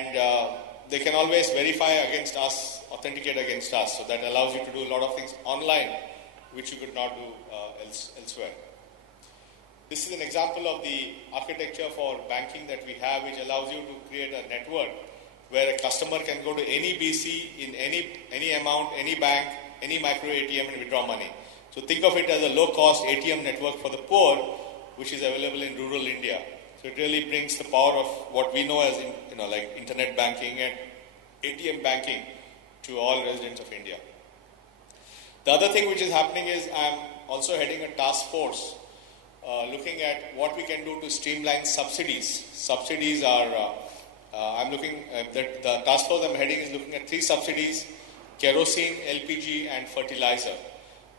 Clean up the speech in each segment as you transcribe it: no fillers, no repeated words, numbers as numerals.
and they can always verify against us, authenticate against us. So that allows you to do a lot of things online, which you could not do elsewhere. This is an example of the architecture for banking that we have, which allows you to create a network where a customer can go to any BC in any amount, any bank, any micro ATM and withdraw money. So think of it as a low-cost ATM network for the poor, which is available in rural India. So it really brings the power of what we know as like internet banking and ATM banking to all residents of India. The other thing which is happening is I'm also heading a task force looking at what we can do to streamline subsidies. Subsidies are, the task force I'm heading is looking at 3 subsidies: kerosene, LPG and fertilizer.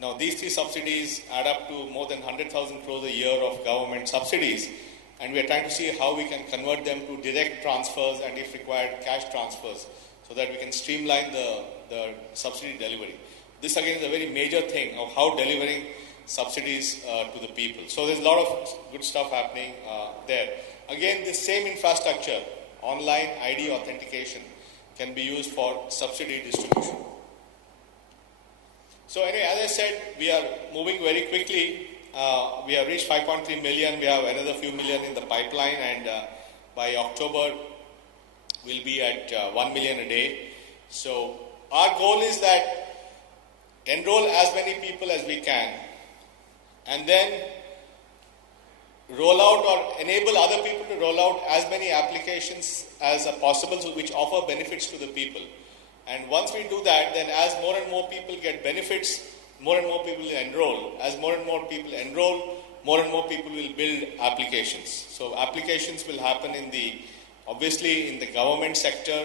Now these 3 subsidies add up to more than 100,000 crores a year of government subsidies, and we are trying to see how we can convert them to direct transfers and, if required, cash transfers, so that we can streamline the subsidy delivery. This again is a very major thing of how delivering subsidies to the people. So there's a lot of good stuff happening there. Again, this same infrastructure, online ID authentication, can be used for subsidy distribution. So anyway, as I said, we are moving very quickly. We have reached 5.3 million. We have another few million in the pipeline, and by October, we'll be at 1 million a day. So our goal is that enroll as many people as we can, and then roll out or enable other people to roll out as many applications as possible, which offer benefits to the people. And once we do that, then as more and more people get benefits, more and more people will enroll. As more and more people enroll, more and more people will build applications. So applications will happen obviously in the government sector.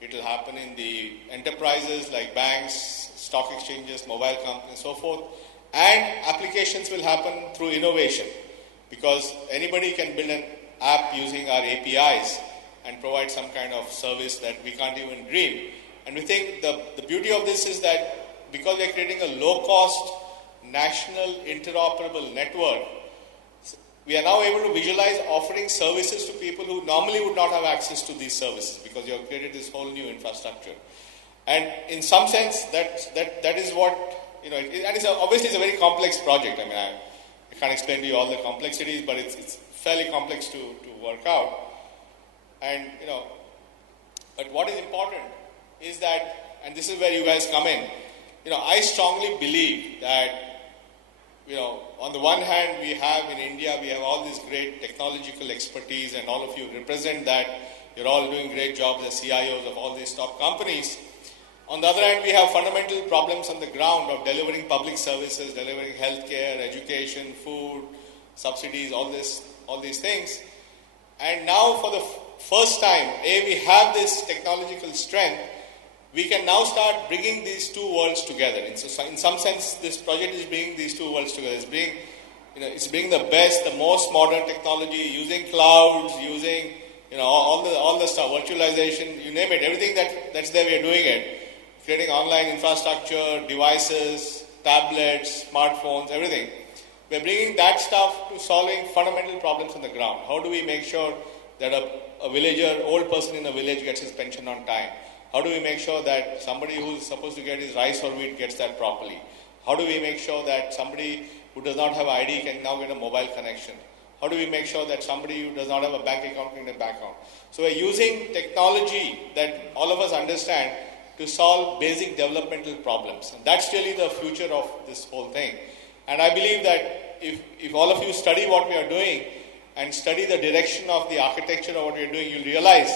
It will happen in the enterprises like banks, stock exchanges, mobile companies, and so forth. And applications will happen through innovation, because anybody can build an app using our APIs and provide some kind of service that we can't even dream. And we think the beauty of this is that because we are creating a low-cost, national, interoperable network, we are now able to visualize offering services to people who normally would not have access to these services, because you have created this whole new infrastructure. And in some sense, that is what, and obviously it's a very complex project. I mean, I can't explain to you all the complexities, but it's fairly complex to work out. And, but what is important is that, and this is where you guys come in, I strongly believe that, on the one hand, we have in India, we have all this great technological expertise, and all of you represent that. You're all doing great jobs as CIOs of all these top companies. On the other hand, we have fundamental problems on the ground of delivering public services, delivering healthcare, education, food, subsidies, all these things. And now, for the first time, we have this technological strength. We can now start bringing these two worlds together. In some sense, this project is bringing these two worlds together. It's bringing the best, the most modern technology, using clouds, using all the stuff, virtualization, you name it, everything that's there, we are doing it. Creating online infrastructure, devices, tablets, smartphones, everything. We're bringing that stuff to solving fundamental problems on the ground. How do we make sure that a villager, old person in a village gets his pension on time? How do we make sure that somebody who's supposed to get his rice or wheat gets that properly? How do we make sure that somebody who does not have ID can now get a mobile connection? How do we make sure that somebody who does not have a bank account can get a bank account? So we're using technology that all of us understand to solve basic developmental problems. And that's really the future of this whole thing. And I believe that if all of you study what we are doing and study the direction of the architecture of what we are doing, you'll realize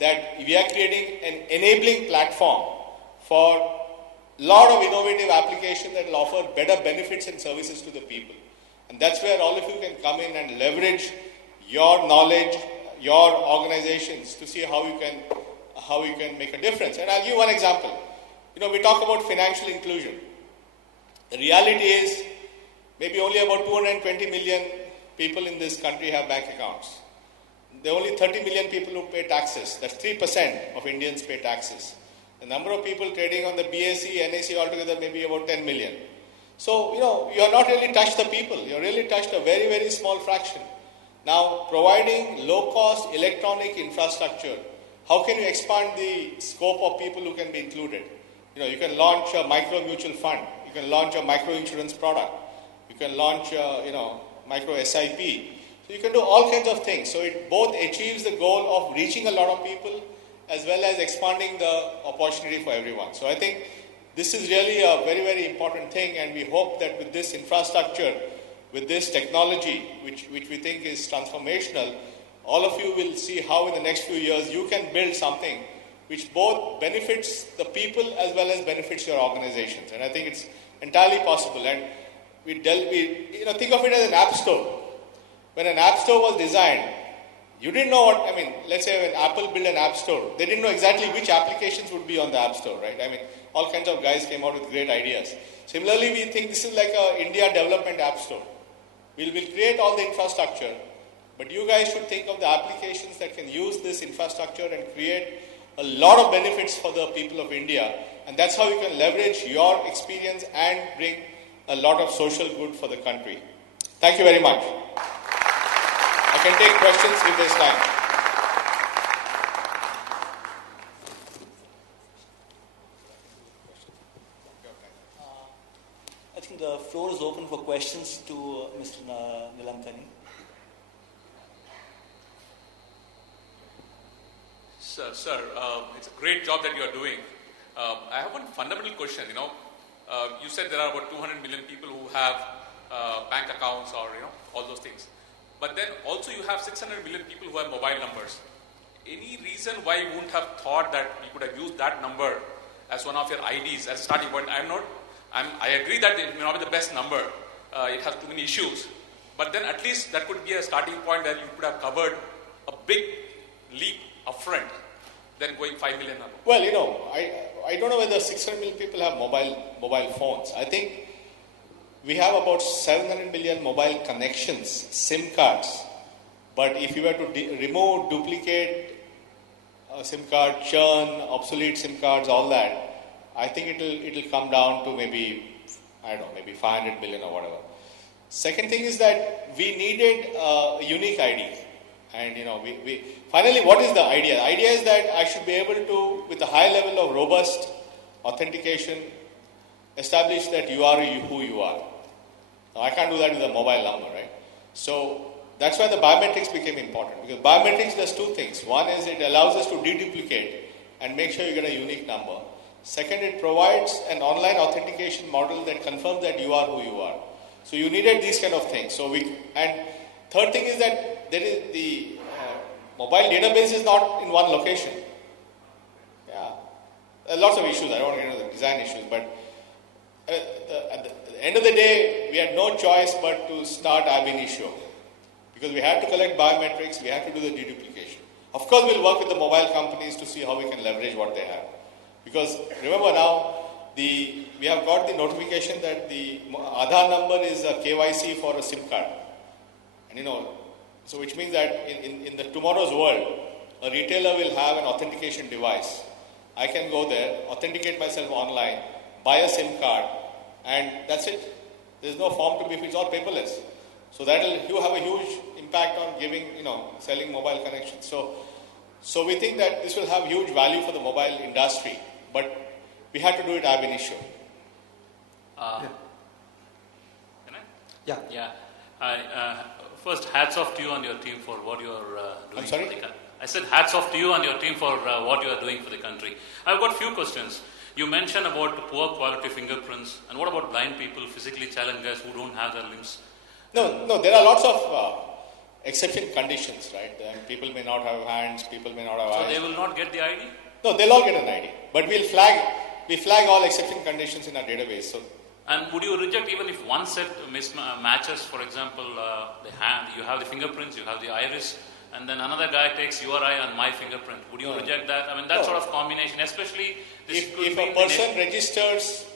that we are creating an enabling platform for a lot of innovative applications that will offer better benefits and services to the people. And that's where all of you can come in and leverage your knowledge, your organizations, to see how you can make a difference. And I'll give you one example. We talk about financial inclusion. The reality is maybe only about 220 million people in this country have bank accounts. There are only 30 million people who pay taxes. That's 3% of Indians pay taxes. The number of people trading on the BSE, NSE altogether may be about 10 million. So, you have not really touched the people. You have really touched a very, very small fraction. Now, providing low-cost electronic infrastructure, how can you expand the scope of people who can be included? You can launch a micro mutual fund. You can launch a micro insurance product. You can launch micro SIP. So you can do all kinds of things. So it both achieves the goal of reaching a lot of people as well as expanding the opportunity for everyone. So I think this is really a very, very important thing, and we hope that with this infrastructure, with this technology, which we think is transformational, all of you will see how in the next few years you can build something which both benefits the people as well as benefits your organizations. And I think it's entirely possible. And think of it as an app store. When an app store was designed, you didn't know let's say when Apple built an app store, they didn't know exactly which applications would be on the app store, right? All kinds of guys came out with great ideas. Similarly, we think this is like a India development app store. We'll create all the infrastructure, but you guys should think of the applications that can use this infrastructure and create a lot of benefits for the people of India. And that's how you can leverage your experience and bring a lot of social good for the country. Thank you very much. I can take questions if there's time. I think the floor is open for questions to Mr. Nilankani. Sir, it's a great job that you are doing. I have one fundamental question. You said there are about 200 million people who have bank accounts or all those things. But then also you have 600 million people who have mobile numbers. Any reason why you wouldn't have thought that you could have used that number as one of your IDs as a starting point? I agree that it may not be the best number. It has too many issues. But then at least that could be a starting point where you could have covered a big leap upfront than going 5 million number. Well, I don't know whether 600 million people have mobile phones. I think we have about 700 million mobile connections, SIM cards. But if you were to remove, duplicate SIM card, churn, obsolete SIM cards, all that, I think it'll come down to maybe 500 million or whatever. Second thing is that we needed a unique ID. And we finally, what is the idea? The idea is that I should be able to, with a high level of robust authentication, establish that you are who you are. Now, I can't do that with a mobile number, right? So that's why the biometrics became important, because biometrics does two things. One is it allows us to deduplicate and make sure you get a unique number. Second, it provides an online authentication model that confirms that you are who you are. So you needed these kind of things. And third thing is that there is the mobile database is not in one location. Yeah, lots of issues. I don't want to get into the design issues, but at the end of the day, we had no choice but to start ab initio, because we had to collect biometrics, we had to do the deduplication. Of course, we'll work with the mobile companies to see how we can leverage what they have. Because remember now, we have got the notification that the Aadhaar number is a KYC for a SIM card. And so which means that in the tomorrow's world, a retailer will have an authentication device. I can go there, authenticate myself online, buy a SIM card, and that's it. There's no form to be filled, it's all paperless. So you have a huge impact on selling mobile connections. So we think that this will have huge value for the mobile industry, but we had to do it ab initio. Can I? Yeah. First, hats off to you and your team for what you are doing. I'm sorry? For the country. I said hats off to you and your team for what you are doing for the country. I've got a few questions. You mentioned about poor quality fingerprints, and what about blind people, physically challenged guys who don't have their limbs? No, there are lots of exception conditions, right? People may not have hands, people may not have eyes. So they will not get the ID? No, they'll all get an ID. But we flag all exception conditions in our database. So. And would you reject even if one set matches, for example, you have the fingerprints, you have the iris, and then another guy takes your eye and my fingerprint? Would you reject that? That sort of combination, especially if a person registers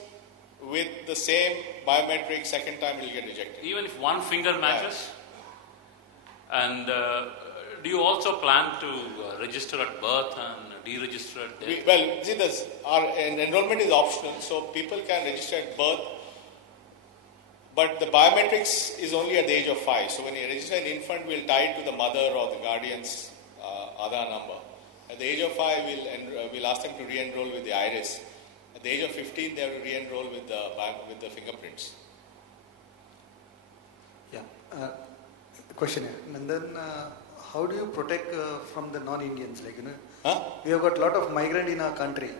with the same biometric second time, will get rejected. Even if one finger matches? Yeah. And do you also plan to register at birth and deregister at death? Our enrollment is optional, so people can register at birth. But the biometrics is only at the age of 5. So when you register an infant, we'll tie it to the mother or the guardian's Aadhaar number. At the age of 5, we'll ask them to re-enroll with the iris. At the age of 15, they have to re-enroll with the fingerprints. Yeah. Question here. And then, how do you protect from the non-Indians? Like, we have got a lot of migrant in our country.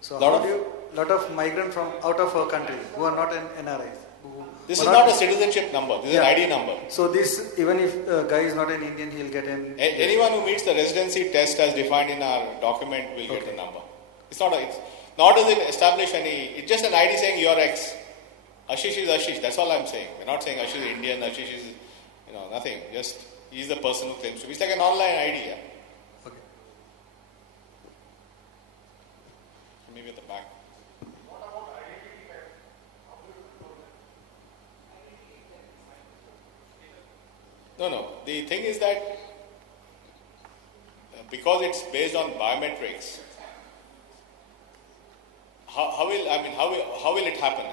So lot of migrant from out of our country who are not an NRIs. This is not a citizenship number. This is an ID number. So this, even if a guy is not an Indian, he'll get an... Anyone who meets the residency test as defined in our document will get the number. Nor does it establish any... It's just an ID saying you're X. Ashish is Ashish. That's all I'm saying. We're not saying Ashish is Indian, Ashish is... nothing. Just, he's the person who claims to be. It's like an online ID. Yeah? Okay. Maybe at the back. No. The thing is that because it's based on biometrics, how will it happen?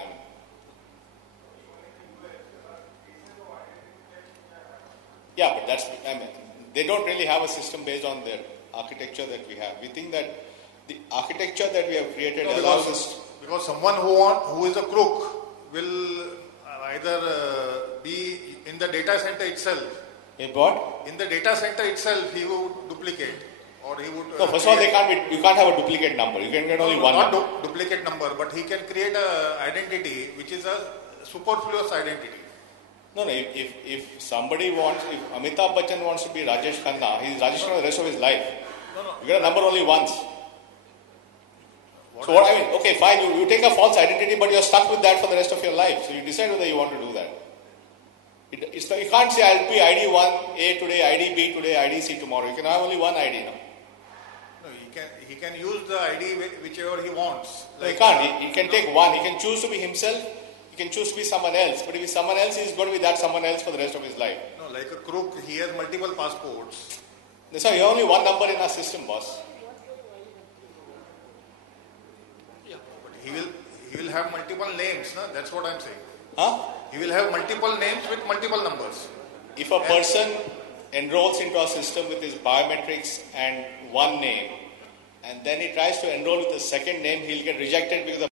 Yeah, but they don't really have a system based on their architecture that we have. We think that the architecture that we have created allows us... Because someone who is a crook will either be in the data center itself. In what? In the data center itself, he would duplicate, or he would. No, first of all, you can't have a duplicate number. You can get only one. Not number. Duplicate number, but he can create a identity which is a superfluous identity. No. If somebody wants, if Amitabh Bachchan wants to be Rajesh Khanna, he's Rajesh Khanna the rest of his life. No. You get a number only once. Okay, fine. You take a false identity, but you're stuck with that for the rest of your life. So you decide whether you want to do that. You can't say I'll be ID 1A today, ID B today, ID C tomorrow. You can have only one ID now. No, he can use the ID whichever he wants. No, he can't. He can take one. He can choose to be himself. He can choose to be someone else. But if he's someone else, he's going to be that someone else for the rest of his life. No, like a crook, he has multiple passports. That's why you have only one number in our system, boss. Yeah, but he will have multiple names. No? That's what I'm saying. Huh? He will have multiple names with multiple numbers. If a person enrolls into our system with his biometrics and one name, and then he tries to enroll with a second name, he'll get rejected because the